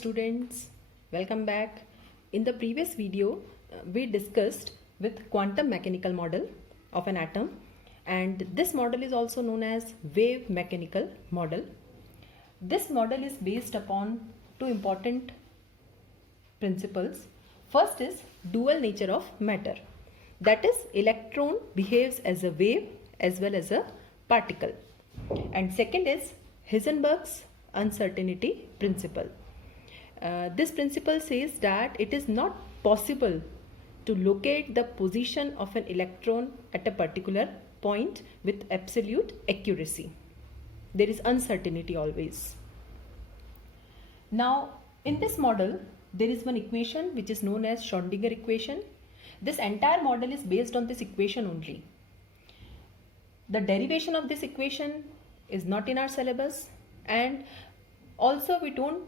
students, welcome back. In the previous video we discussed with quantum mechanical model of an atom, and this model is also known as wave mechanical model. This model is based upon two important principles. First is dual nature of matter, that is electron behaves as a wave as well as a particle, and second is Heisenberg's uncertainty principle. This principle says that it is not possible to locate the position of an electron at a particular point with absolute accuracy. There is uncertainty always. Now, in this model, there is one equation which is known as Schrödinger equation. This entire model is based on this equation only. The derivation of this equation is not in our syllabus, and also we don't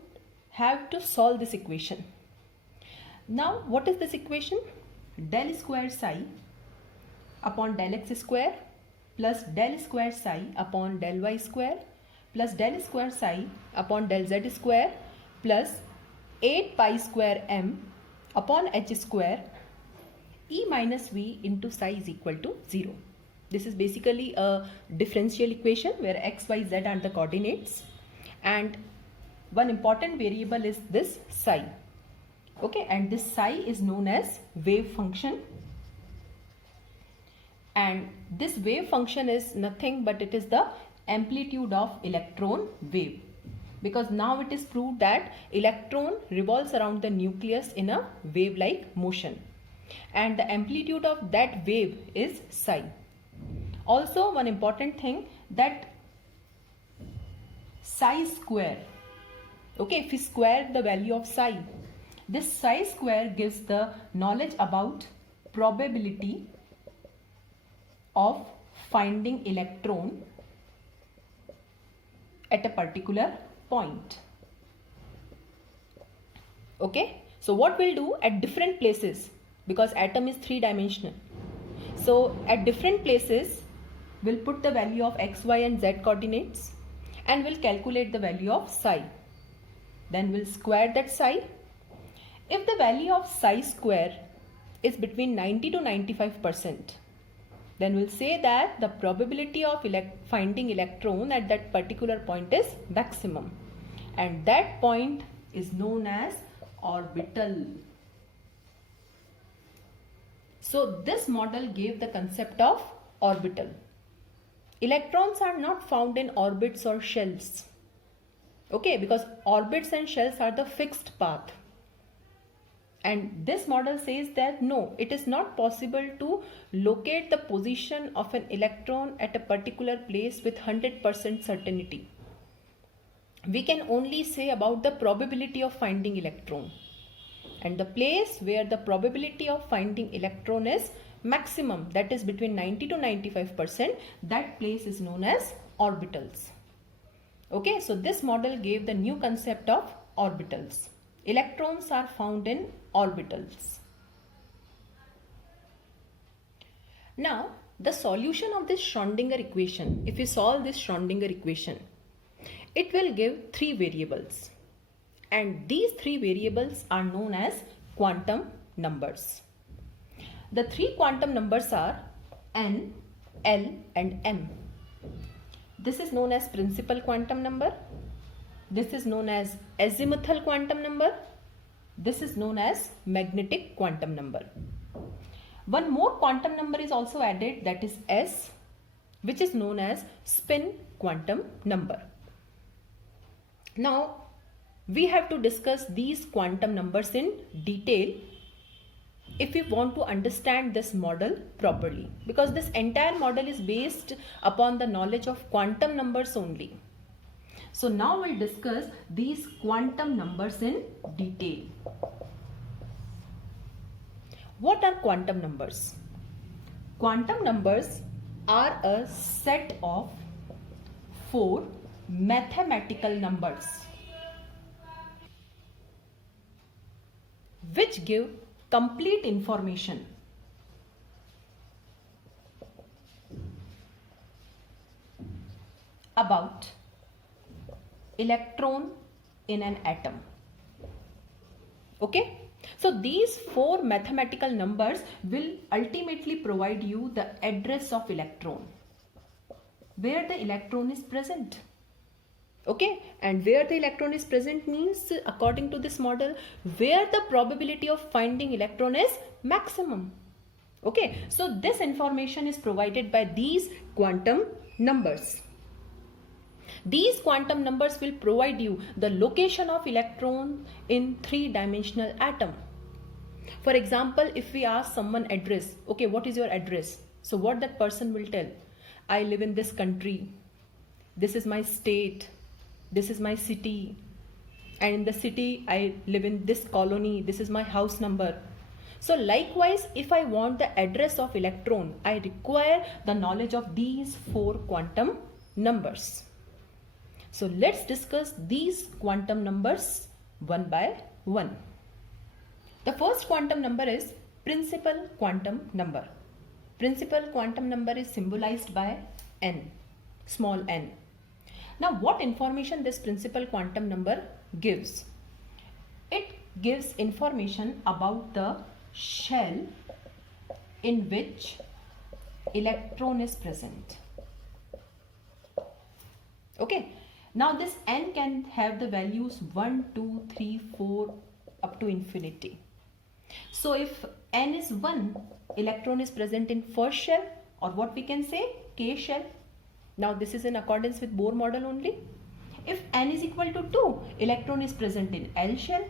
have to solve this equation. Now, what is this equation? Del square psi upon del x square plus del square psi upon del y square plus del square psi upon del z square plus 8 pi square m upon h square e minus v into psi is equal to 0. This is basically a differential equation where x, y, z are the coordinates, and one important variable is this psi. Okay, and this psi is known as wave function, and this wave function is nothing but it is the amplitude of electron wave, because now it is proved that electron revolves around the nucleus in a wave-like motion, and the amplitude of that wave is psi. Also, one important thing, that psi square, okay, if we square the value of psi, this psi square gives the knowledge about probability of finding electron at a particular point. Okay, so what we'll do at different places, because atom is three-dimensional, so at different places we'll put the value of x, y and z coordinates, and we'll calculate the value of psi. Then we'll square that psi. If the value of psi square is between 90 to 95%, then we'll say that the probability of finding electron at that particular point is maximum, and that point is known as orbital. So this model gave the concept of orbital. Electrons are not found in orbits or shells. Okay, because orbits and shells are the fixed path. And this model says that no, it is not possible to locate the position of an electron at a particular place with 100% certainty. We can only say about the probability of finding electron. And the place where the probability of finding electron is maximum, that is between 90 to 95%, that place is known as orbitals. Okay, so this model gave the new concept of orbitals. Electrons are found in orbitals. Now, the solution of this Schrödinger equation, if we solve this Schrödinger equation, it will give three variables. And these three variables are known as quantum numbers. The three quantum numbers are n, l and m. This is known as principal quantum number. This is known as azimuthal quantum number. This is known as magnetic quantum number. One more quantum number is also added, that is s, which is known as spin quantum number. Now, we have to discuss these quantum numbers in detail if we want to understand this model properly, because this entire model is based upon the knowledge of quantum numbers only. So now we'll discuss these quantum numbers in detail. What are quantum numbers? Quantum numbers are a set of 4 mathematical numbers which give complete information about electron in an atom. Okay, so these four mathematical numbers will ultimately provide you the address of electron, where the electron is present. Okay, and where the electron is present means, according to this model, where the probability of finding electron is maximum. Okay, so this information is provided by these quantum numbers. These quantum numbers will provide you the location of electron in three-dimensional atom. For example, if we ask someone address, okay, what is your address? So what that person will tell? I live in this country, this is my state, this is my city, and in the city I live in this colony, this is my house number. So likewise, if I want the address of electron, I require the knowledge of these four quantum numbers. So let's discuss these quantum numbers one by one. The first quantum number is principal quantum number. Principal quantum number is symbolized by n, small n. Now what information this principal quantum number gives? It gives information about the shell in which electron is present. Okay, now this n can have the values 1, 2, 3, 4 up to infinity. So if n is 1, electron is present in first shell, or what we can say, K shell. Now this is in accordance with Bohr model only. If n is equal to 2, electron is present in L shell.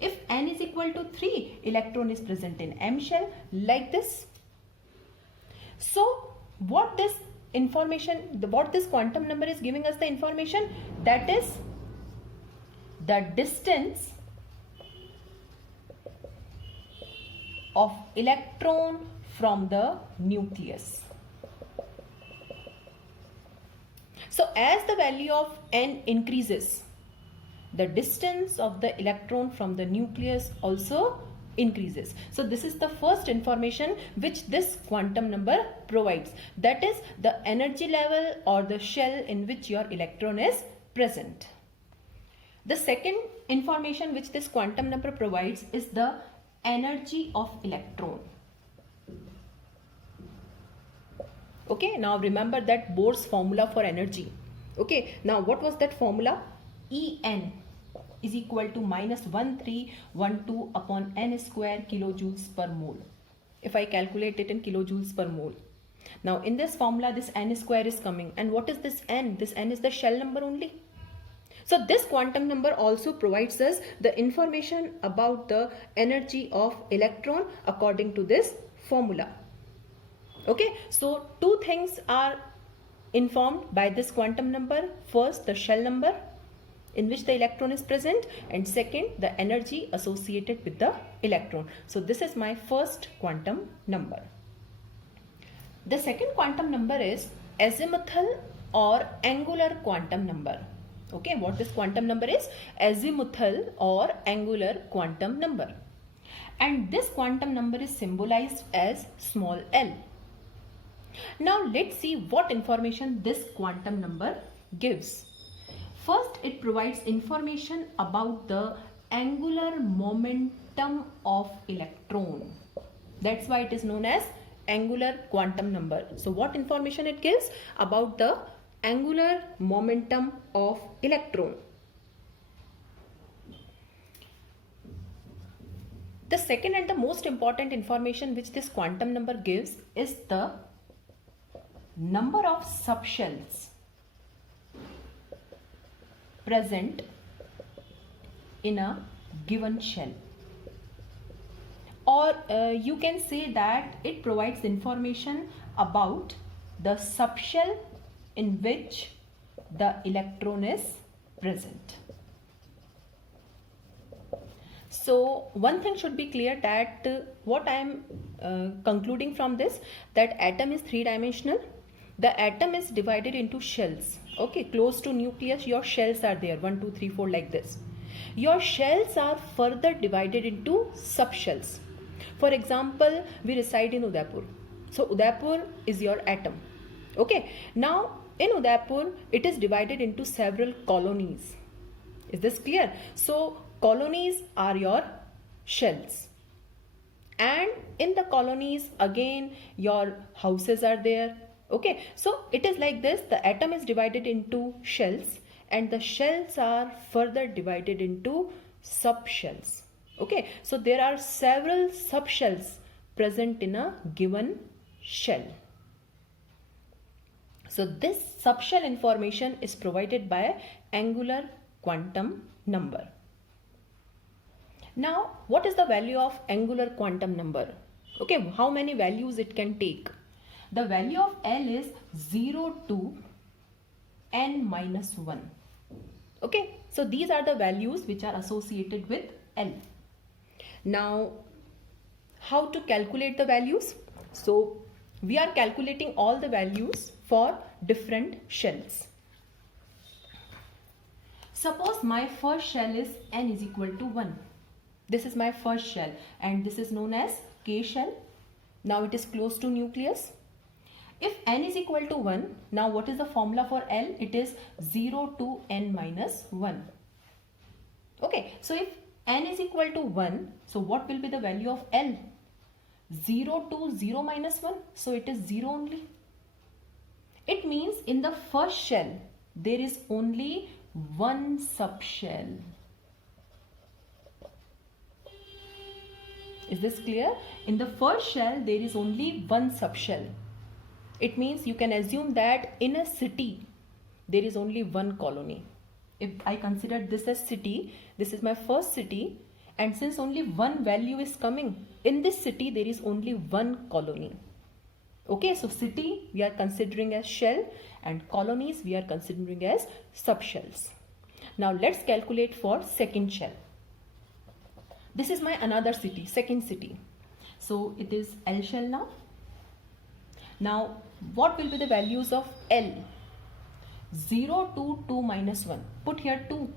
If n is equal to 3, electron is present in M shell, like this. So what this information, what this quantum number is giving us the information, that is the distance of electron from the nucleus. So as the value of n increases, the distance of the electron from the nucleus also increases. So this is the first information which this quantum number provides, that is the energy level or the shell in which your electron is present. The second information which this quantum number provides is the energy of electron. Okay, now remember that Bohr's formula for energy. Okay, now what was that formula? En is equal to minus 1312 upon n square kilojoules per mole. If I calculate it in kilojoules per mole. Now in this formula this n square is coming, and what is this n? This n is the shell number only. So this quantum number also provides us the information about the energy of electron according to this formula. Okay, so two things are informed by this quantum number. First, the shell number in which the electron is present, and second, the energy associated with the electron. So this is my first quantum number. The second quantum number is azimuthal or angular quantum number. Okay, what this quantum number is? Azimuthal or angular quantum number. And this quantum number is symbolized as small l. Now let's see what information this quantum number gives. First, it provides information about the angular momentum of electron. That's why it is known as angular quantum number. So what information it gives? About the angular momentum of electron. The second and the most important information which this quantum number gives is the number of subshells present in a given shell, or you can say that it provides information about the subshell in which the electron is present. So one thing should be clear, that what I am concluding from this, that atom is three-dimensional. The atom is divided into shells. Okay, close to nucleus your shells are there, 1, 2, 3, 4, like this. Your shells are further divided into subshells. For example, we reside in Udaipur. So Udaipur is your atom. Okay, now in Udaipur it is divided into several colonies. Is this clear? So colonies are your shells, and in the colonies again your houses are there. Okay, so it is like this, the atom is divided into shells and the shells are further divided into subshells. Okay, so there are several subshells present in a given shell. So this subshell information is provided by angular quantum number. Now, what is the value of angular quantum number? Okay, how many values it can take? The value of L is 0 to n minus 1. Okay, so these are the values which are associated with L. Now, how to calculate the values? So, we are calculating all the values for different shells. Suppose my first shell is n is equal to 1. This is my first shell and this is known as K shell. Now it is close to nucleus. If n is equal to 1, now what is the formula for L? It is 0 to n minus 1. Okay, so if n is equal to 1, so what will be the value of L? 0 to 0 minus 1, so it is 0 only. It means in the first shell there is only one subshell. Is this clear? In the first shell there is only one subshell. It means you can assume that in a city there is only one colony. If I consider this as city, this is my first city, and since only one value is coming, in this city there is only one colony. Okay, so city we are considering as shell and colonies we are considering as subshells. Now let's calculate for second shell. This is my another city, second city. So it is L shell now. Now what will be the values of L? 0 to 2 minus 1. Put here 2.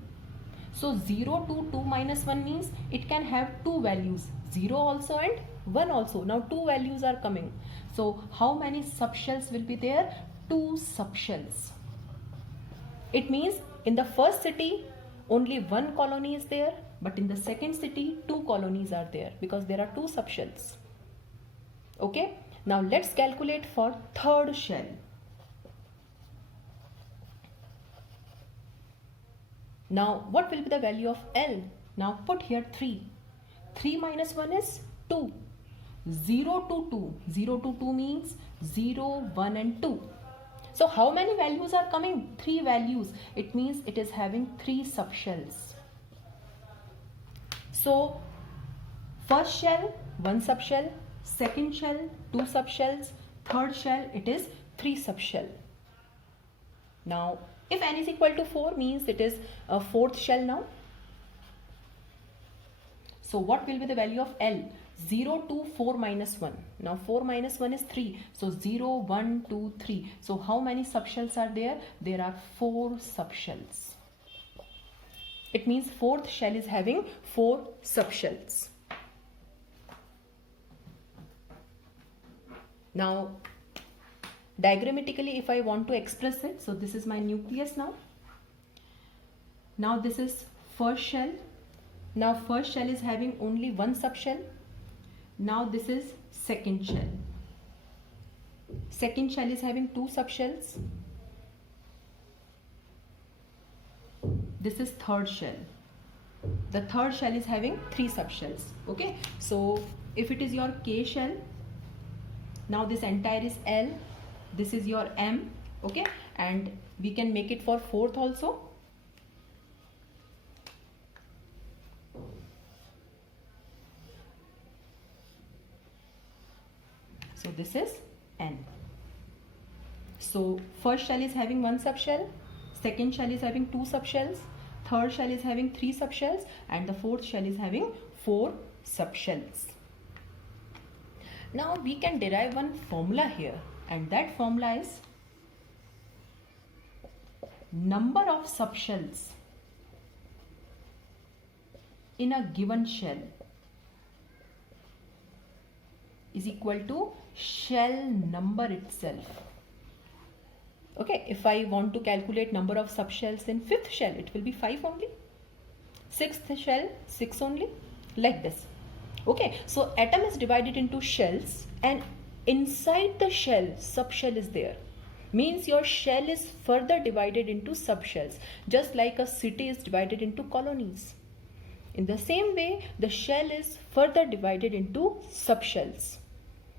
So 0 to 2 minus 1 means it can have two values, 0 also and 1 also. Now two values are coming. So how many subshells will be there? 2 subshells. It means in the first city only one colony is there, but in the second city two colonies are there because there are two subshells. Okay, now let's calculate for third shell. Now what will be the value of L? Now put here 3. 3 minus 1 is 2. 0 to 2. 0 to 2 means 0, 1 and 2. So how many values are coming? 3 values. It means it is having 3 subshells. So first shell, 1 subshell. Second shell, 2 subshells. Third shell, it is 3 subshell. Now if n is equal to 4 means it is a fourth shell now. So what will be the value of L? 0 to 4 minus 1. Now 4 minus 1 is 3. So 0, 1, 2, 3. So how many subshells are there? There are 4 subshells. It means fourth shell is having 4 subshells. Now diagrammatically if I want to express it, so this is my nucleus now. Now this is first shell. Now first shell is having only one subshell. Now this is second shell. Second shell is having 2 subshells. This is third shell. The third shell is having 3 subshells. Okay, so if it is your K shell, now this entire is L. This is your M, okay, and we can make it for fourth also. So this is N. So first shell is having 1 subshell, second shell is having 2 subshells, third shell is having 3 subshells, and the fourth shell is having 4 subshells. Now we can derive one formula here. And that formula is number of subshells in a given shell is equal to shell number itself. Okay, if I want to calculate number of subshells in fifth shell, it will be 5 only. Sixth shell, 6 only, like this. Okay, so atom is divided into shells, and inside the shell, subshell is there. Means your shell is further divided into subshells, just like a city is divided into colonies. In the same way, the shell is further divided into subshells.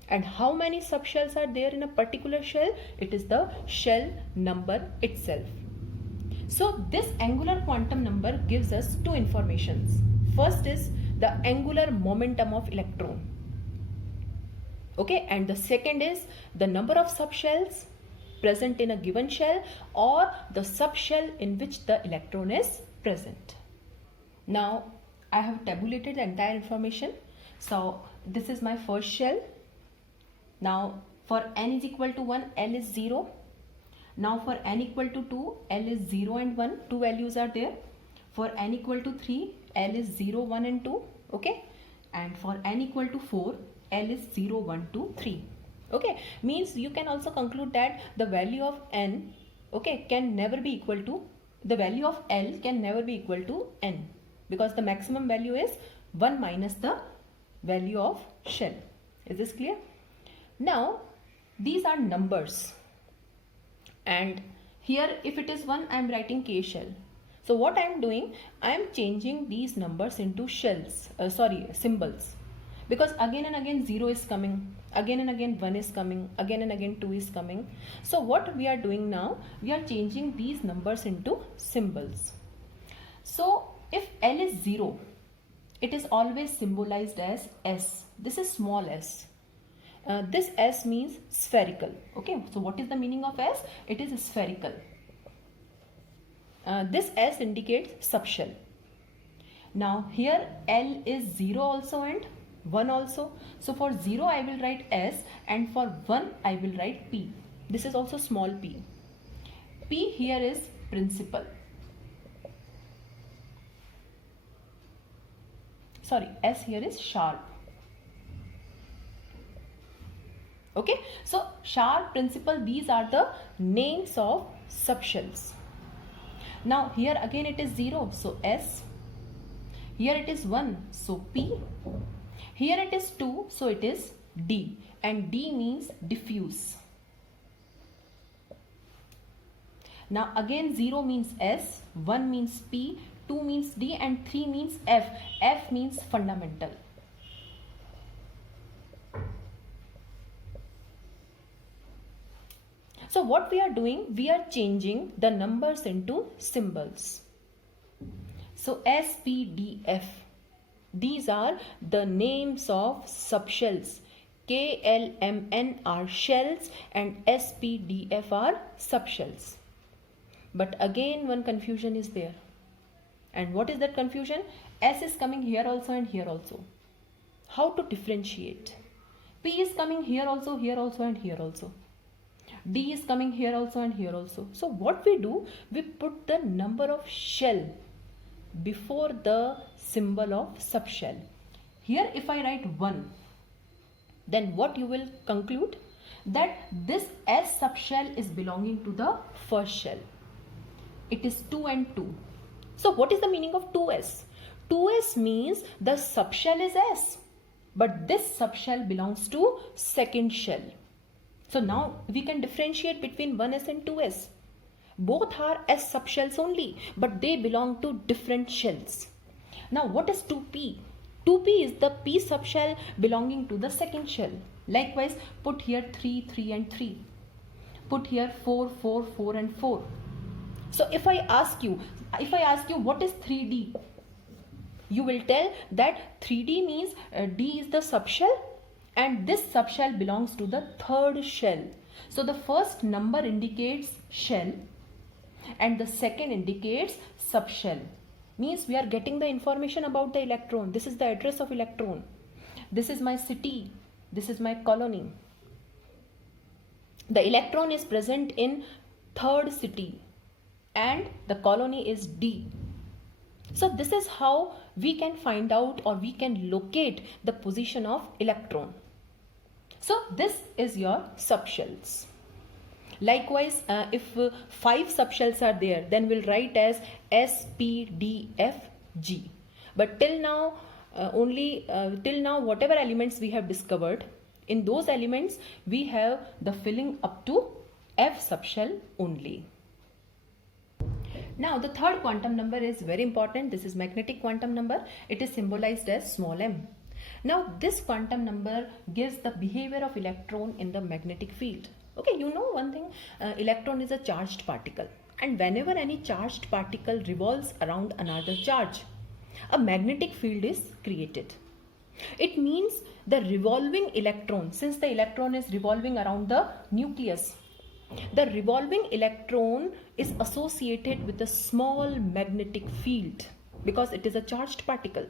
And how many subshells are there in a particular shell? It is the shell number itself. So this angular quantum number gives us two informations. First is the angular momentum of electron. Okay, and the second is the number of subshells present in a given shell, or the subshell in which the electron is present. Now I have tabulated the entire information. So this is my first shell. Now for n is equal to 1, L is 0. Now for n equal to 2, L is 0 and 1. Two values are there. For n equal to 3, L is 0, 1 and 2. Okay. And for n equal to 4, L is 0, 1, 2, 3. Okay. Means you can also conclude that the value of n, okay, can never be equal to, the value of L can never be equal to n, because the maximum value is 1 minus the value of shell. Is this clear? Now these are numbers, and here if it is 1, I am writing K shell. So what I am doing, I am changing these numbers into symbols, because again and again 0 is coming, again and again 1 is coming, again and again 2 is coming. So what we are doing now, we are changing these numbers into symbols. So if L is 0, it is always symbolized as S. This is small s. This S means spherical. Okay, so what is the meaning of S? It is spherical. This S indicates subshell. Now here L is 0 also and 1 also. So for 0 I will write S, and for 1 I will write P. This is also small p. P here is principal. Sorry, S here is sharp. Okay, so sharp, principal, these are the names of subshells. Now here again it is 0, so S. Here it is 1, so P. Here it is 2, so it is D. And D means diffuse. Now again 0 means S, 1 means P, 2 means D, and 3 means F. F means fundamental. So what we are doing, we are changing the numbers into symbols. So S, P, D, F. These are the names of subshells. K, L, M, N are shells, and S, P, D, F are subshells. But again one confusion is there. And what is that confusion? S is coming here also and here also. How to differentiate? P is coming here also and here also. D is coming here also and here also. So what we do, we put the number of shell before the symbol of subshell. Here if I write 1, then what you will conclude? That this S subshell is belonging to the first shell. It is 2 and 2. So what is the meaning of 2S? 2S means the subshell is S, but this subshell belongs to second shell. So now we can differentiate between 1S and 2S. Both are S subshells only, but they belong to different shells. Now what is 2P? 2P is the P subshell belonging to the second shell. Likewise, put here 3, 3 and 3. Put here 4, 4, 4 and 4. So if I ask you what is 3D, you will tell that 3D means D is the subshell, and this subshell belongs to the third shell. So the first number indicates shell and the second indicates subshell. Means we are getting the information about the electron. This is the address of electron. This is my city. This is my colony. The electron is present in third city and the colony is D. So this is how we can find out, or we can locate the position of electron. So this is your subshells. Likewise, if 5 subshells are there, then we'll write as S, P, D, F, G. But till now, till now whatever elements we have discovered, in those elements we have the filling up to F subshell only. Now the third quantum number is very important. This is magnetic quantum number. It is symbolized as small m. Now this quantum number gives the behavior of electron in the magnetic field. Okay, you know one thing, electron is a charged particle, and whenever any charged particle revolves around another charge, a magnetic field is created. It means the revolving electron, since the electron is revolving around the nucleus, the revolving electron is associated with a small magnetic field because it is a charged particle.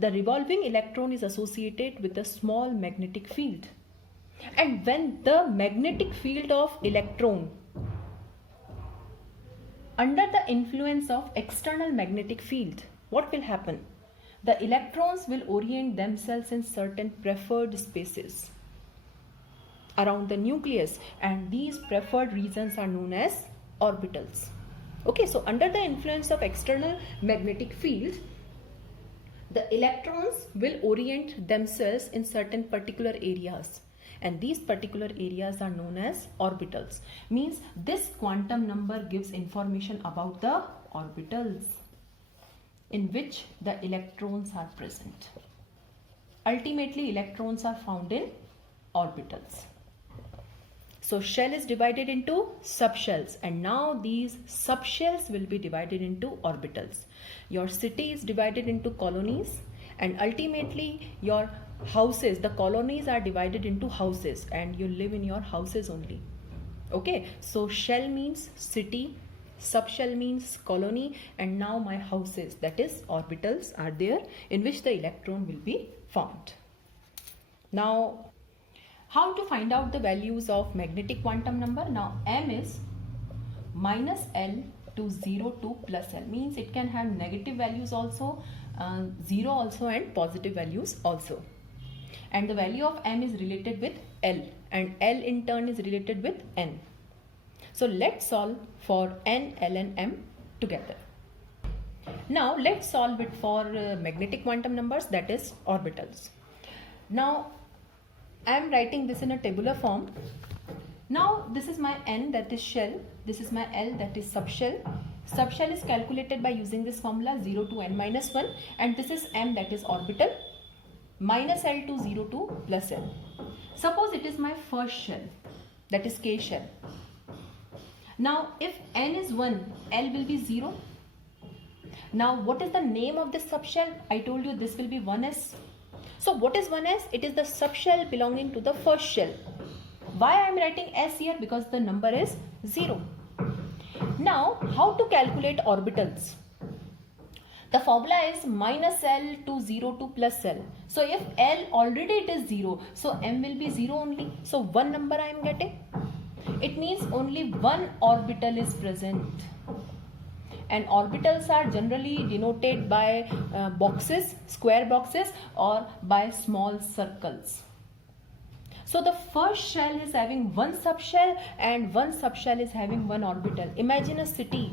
The revolving electron is associated with a small magnetic field. And when the magnetic field of electron under the influence of external magnetic field, what will happen? The electrons will orient themselves in certain preferred spaces around the nucleus, and these preferred regions are known as orbitals. Okay, so under the influence of external magnetic field, the electrons will orient themselves in certain particular areas, and these particular areas are known as orbitals. Means this quantum number gives information about the orbitals in which the electrons are present. Ultimately, electrons are found in orbitals. So shell is divided into subshells, and now these subshells will be divided into orbitals. Your city is divided into colonies, and ultimately your houses, the colonies are divided into houses, and you live in your houses only. Okay, so shell means city, subshell means colony, and now my houses, that is orbitals, are there in which the electron will be found. Now, how to find out the values of magnetic quantum number? Now m is minus L to 0 to plus L, means it can have negative values also, 0 also, and positive values also. And the value of m is related with L, and L in turn is related with n. So let's solve for n, L and m together. Now let's solve it for magnetic quantum numbers, that is orbitals. Now I am writing this in a tabular form. Now this is my n, that is shell. This is my L, that is subshell. Subshell is calculated by using this formula 0 to n minus 1, and this is m, that is orbital, minus L to 0 to plus L. Suppose it is my first shell, that is K shell. Now if n is 1, L will be 0. Now what is the name of this subshell? I told you this will be 1s. So what is 1s? It is the subshell belonging to the first shell. Why I am writing s here? Because the number is 0. Now how to calculate orbitals? The formula is minus L to 0 to plus L. So if L already it is 0, so m will be 0 only. So one number I am getting. It means only one orbital is present. And orbitals are generally denoted by boxes, square boxes, or by small circles. So the first shell is having one subshell, and one subshell is having one orbital. Imagine a city.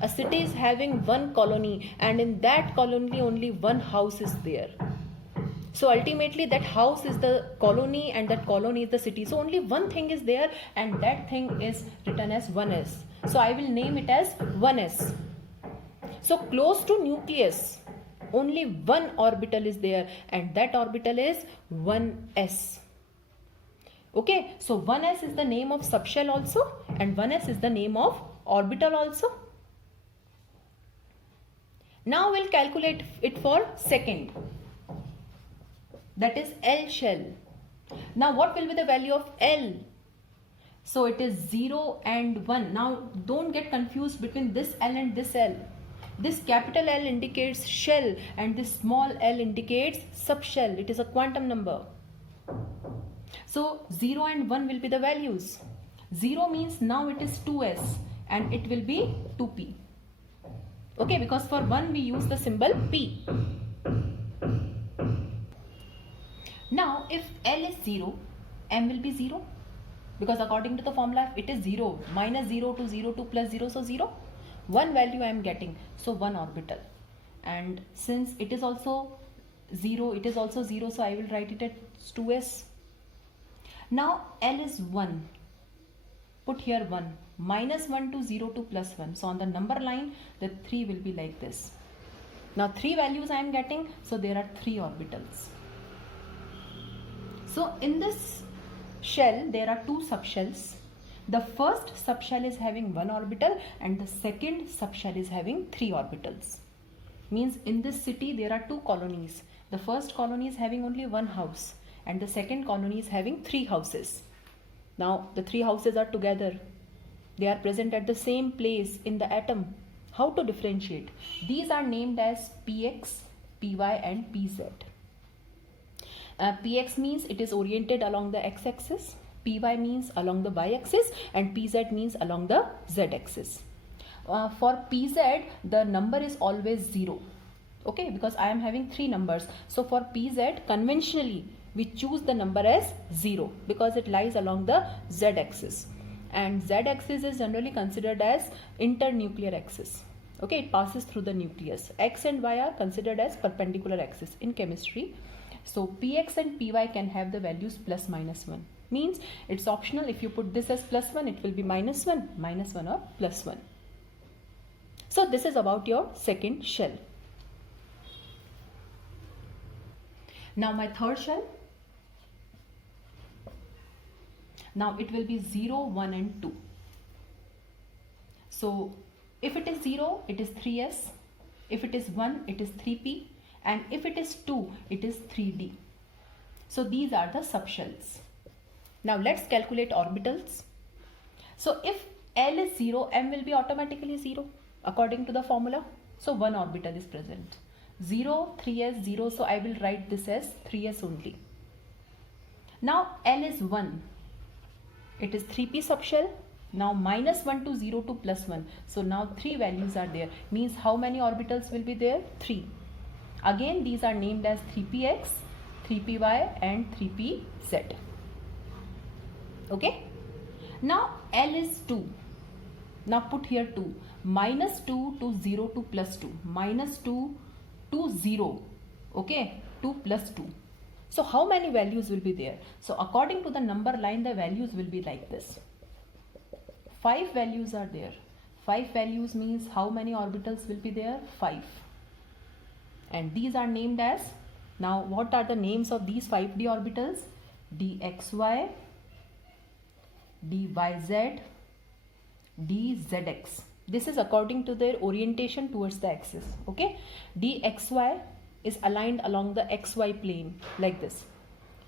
A city is having one colony, and in that colony only one house is there. So ultimately that house is the colony, and that colony is the city. So only one thing is there, and that thing is written as 1s. So I will name it as 1s. So close to nucleus, only one orbital is there, and that orbital is 1s. Okay, so 1s is the name of subshell also, and 1s is the name of orbital also. Now we'll calculate it for second, that is L shell. Now what will be the value of L? So it is 0 and 1. Now don't get confused between this L and this L. This capital L indicates shell, and this small l indicates subshell. It is a quantum number. So 0 and 1 will be the values. 0 means now it is 2s, and it will be 2p. Okay, because for 1 we use the symbol p. Now if L is 0, m will be 0, because according to the formula it is 0, minus 0 to 0 to plus 0, so 0. One value I am getting, so one orbital. and since it is also 0, it is also 0, so I will write it as 2s. Now L is 1. Put here 1. Minus 1 to 0 to plus 1. So on the number line, the 3 will be like this. Now 3 values I am getting, so there are 3 orbitals. So in this shell, there are 2 subshells. The first subshell is having 1 orbital and the second subshell is having 3 orbitals. Means in this city there are 2 colonies. The first colony is having only 1 house and the second colony is having 3 houses. Now the 3 houses are together. They are present at the same place in the atom. How to differentiate? These are named as Px, Py and Pz. Px means it is oriented along the x-axis, Py means along the y-axis and Pz means along the z-axis. For Pz, the number is always 0. Okay, because I am having 3 numbers. So for Pz, conventionally, we choose the number as 0 because it lies along the z-axis. And z-axis is generally considered as internuclear axis. Okay, it passes through the nucleus. X and y are considered as perpendicular axis in chemistry. So Px and Py can have the values plus minus 1. Means it's optional. If you put this as plus 1, it will be minus 1 or plus 1. So this is about your second shell. Now my third shell. Now it will be 0, 1 and 2. So if it is 0, it is 3s. If it is 1, it is 3p. And if it is 2, it is 3d. So these are the subshells. Now let's calculate orbitals. So if L is 0, M will be automatically 0 according to the formula. So 1 orbital is present. 0, 3s, 0. So I will write this as 3s only. Now L is 1. It is 3p subshell. Now minus 1 to 0 to plus 1. So now 3 values are there. Means how many orbitals will be there? 3. Again, these are named as 3px, 3py and 3pz. Okay. Now L is 2. Now put here 2. Minus 2 to 0 to plus 2. Minus 2 to 0. Okay. 2 plus 2. So how many values will be there? So according to the number line, the values will be like this. 5 values are there. 5 values means how many orbitals will be there? 5. And these are named as, now what are the names of these 5d orbitals? dxy, dyz, dzx. This is according to their orientation towards the axis. Okay, dxy is aligned along the xy plane like this.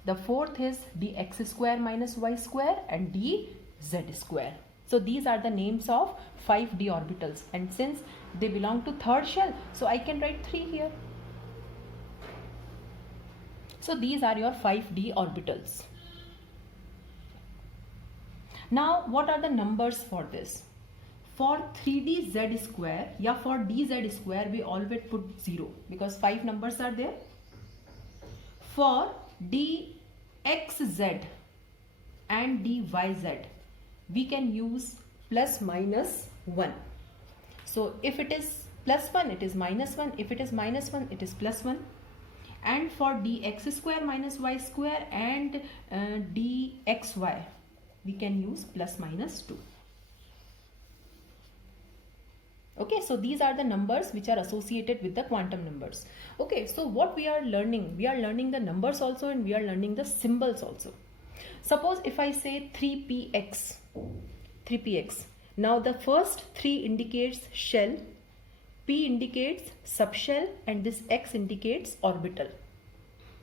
The fourth is dx square minus y square and dz square. So these are the names of 5d orbitals, and since they belong to third shell, so I can write 3 here. So these are your 5d orbitals. Now what are the numbers for this? For 3dz square, yeah, for dz square we always put 0 because 5 numbers are there. For dxz and dyz, we can use plus minus 1. So if it is plus 1, it is minus 1. If it is minus 1, it is plus 1. And for dx square minus y square and dxy, we can use plus minus 2. Okay, so these are the numbers which are associated with the quantum numbers. Okay, so what we are learning? We are learning the numbers also and we are learning the symbols also. Suppose if I say 3px. Now the first 3 indicates shell, p indicates subshell and this x indicates orbital.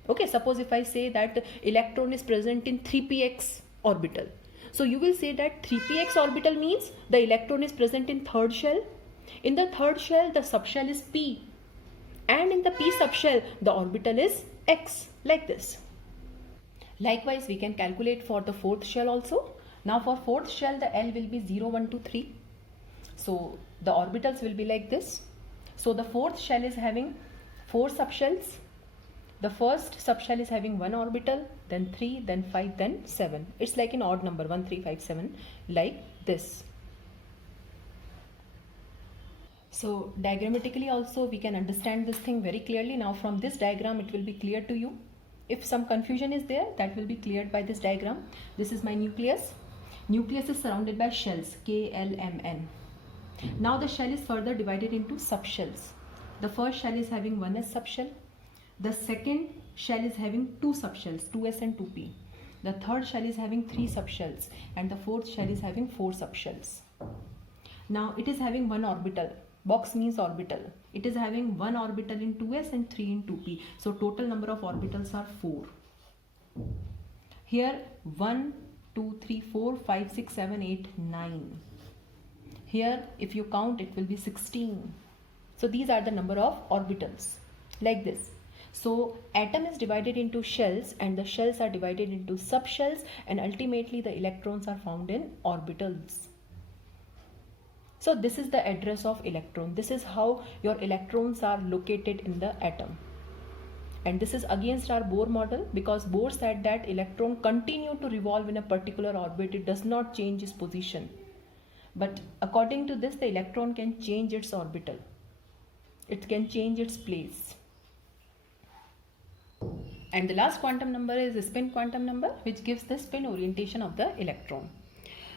Okay, suppose if I say that electron is present in 3px orbital. So you will say that 3px orbital means the electron is present in third shell. In the third shell, the subshell is p, and in the p subshell, the orbital is x, like this. Likewise, we can calculate for the fourth shell also. Now for fourth shell, the L will be 0, 1, 2, 3. So the orbitals will be like this. So the fourth shell is having 4 subshells. The first subshell is having 1 orbital, then 3, then 5, then 7. It's like an odd number, 1, 3, 5, 7, like this. So diagrammatically also we can understand this thing very clearly. Now from this diagram it will be clear to you. If some confusion is there, that will be cleared by this diagram. This is my nucleus. Nucleus is surrounded by shells, KLMN. Now the shell is further divided into subshells. The first shell is having 1s subshell. The second shell is having 2 subshells, 2s and 2p. The third shell is having 3 subshells, and the fourth shell is having 4 subshells. Now it is having 1 orbital. Box means orbital. It is having 1 orbital in 2s and 3 in 2p. So total number of orbitals are 4. Here 1, 2, 3, 4, 5, 6, 7, 8, 9. Here if you count it will be 16. So these are the number of orbitals like this. So atom is divided into shells, and the shells are divided into subshells, and ultimately the electrons are found in orbitals. So this is the address of electron. This is how your electrons are located in the atom. And this is against our Bohr model, because Bohr said that electron continue to revolve in a particular orbit. It does not change its position. But according to this, the electron can change its orbital. It can change its place. And the last quantum number is the spin quantum number, which gives the spin orientation of the electron.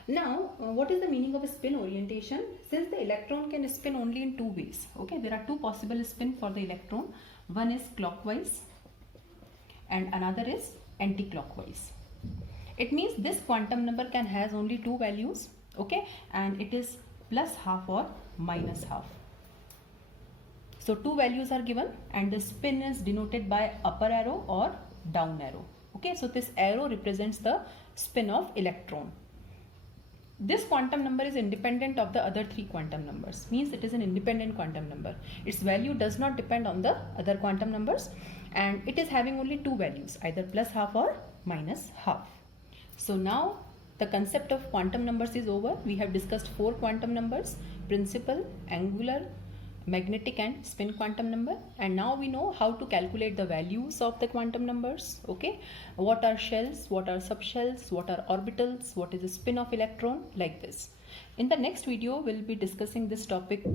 Now, what is the meaning of a spin orientation? Since the electron can spin only in 2 ways. Okay, there are 2 possible spin for the electron. One is clockwise and another is anti-clockwise. It means this quantum number can has only 2 values. Okay, and it is plus half or minus half. So 2 values are given, and the spin is denoted by upper arrow or down arrow. Okay, so this arrow represents the spin of electron. This quantum number is independent of the other 3 quantum numbers, means it is an independent quantum number. Its value does not depend on the other quantum numbers, and it is having only 2 values, either plus half or minus half. So now the concept of quantum numbers is over. We have discussed 4 quantum numbers: principal, angular, magnetic and spin quantum number, and now we know how to calculate the values of the quantum numbers. Okay, what are shells, what are subshells, what are orbitals, what is the spin of electron, like this. In the next video we'll be discussing this topic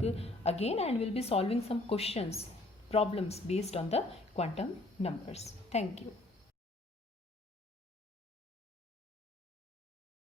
again, and we'll be solving some questions, problems based on the quantum numbers. Thank you.